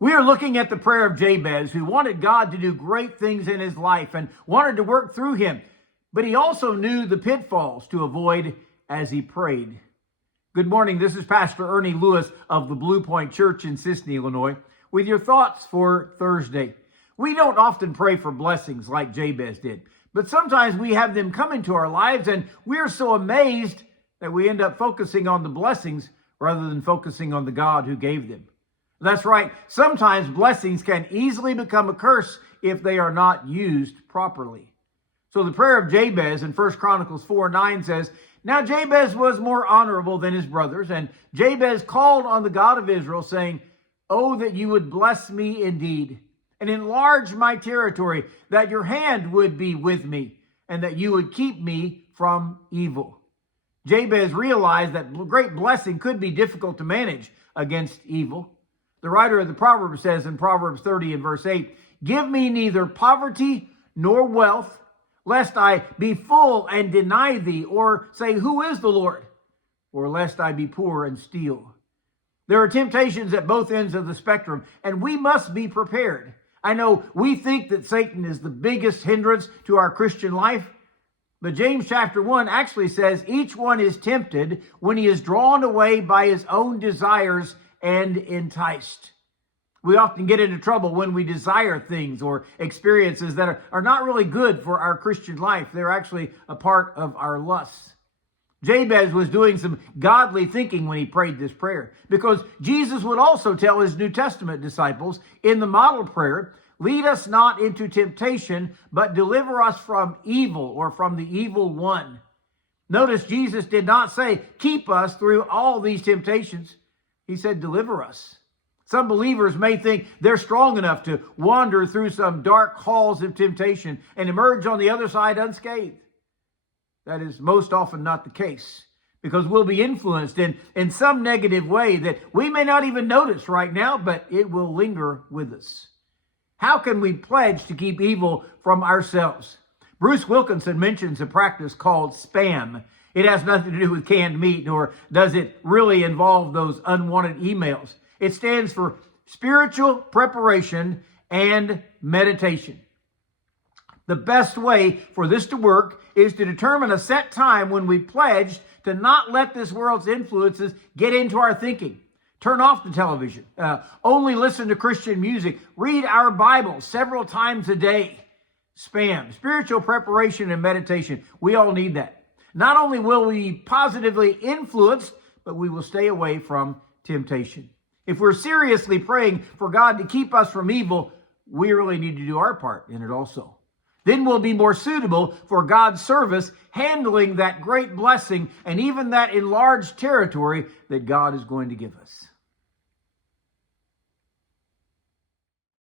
We are looking at the prayer of Jabez, who wanted God to do great things in his life and wanted to work through him. But he also knew the pitfalls to avoid as he prayed. Good morning. This is Pastor Ernie Lewis of the Blue Point Church in Sisseton, Illinois, with your thoughts for Thursday. We don't often pray for blessings like Jabez did, but sometimes we have them come into our lives and we're so amazed that we end up focusing on the blessings rather than focusing on the God who gave them. That's right. Sometimes blessings can easily become a curse if they are not used properly. So the prayer of Jabez in 1 Chronicles 4:9 says, "Now Jabez was more honorable than his brothers, and Jabez called on the God of Israel, saying, 'Oh, that you would bless me indeed, and enlarge my territory, that your hand would be with me, and that you would keep me from evil.'" Jabez realized that great blessing could be difficult to manage against evil. The writer of the Proverbs says in Proverbs 30 and verse 8, "Give me neither poverty nor wealth, lest I be full and deny thee, or say, 'Who is the Lord?' or lest I be poor and steal." There are temptations at both ends of the spectrum, and we must be prepared. I know we think that Satan is the biggest hindrance to our Christian life, but James chapter 1 actually says each one is tempted when he is drawn away by his own desires and enticed. We often get into trouble when we desire things or experiences that are not really good for our Christian life. They're actually a part of our lusts. Jabez was doing some godly thinking when he prayed this prayer, because Jesus would also tell his New Testament disciples in the model prayer, "Lead us not into temptation, but deliver us from evil," or from the evil one. Notice Jesus did not say, "Keep us through all these temptations." He said, "Deliver us." Some believers may think they're strong enough to wander through some dark halls of temptation and emerge on the other side unscathed. That is most often not the case, because we'll be influenced in some negative way that we may not even notice right now, but it will linger with us. How can we pledge to keep evil from ourselves? Bruce Wilkinson mentions a practice called SPAM. It has nothing to do with canned meat, nor does it really involve those unwanted emails. It stands for spiritual preparation and meditation. The best way for this to work is to determine a set time when we pledge to not let this world's influences get into our thinking. Turn off the television. Only listen to Christian music. Read our Bible several times a day. SPAM, spiritual preparation and meditation. We all need that. Not only will we be positively influenced, but we will stay away from temptation. If we're seriously praying for God to keep us from evil, we really need to do our part in it also. Then we'll be more suitable for God's service, handling that great blessing and even that enlarged territory that God is going to give us.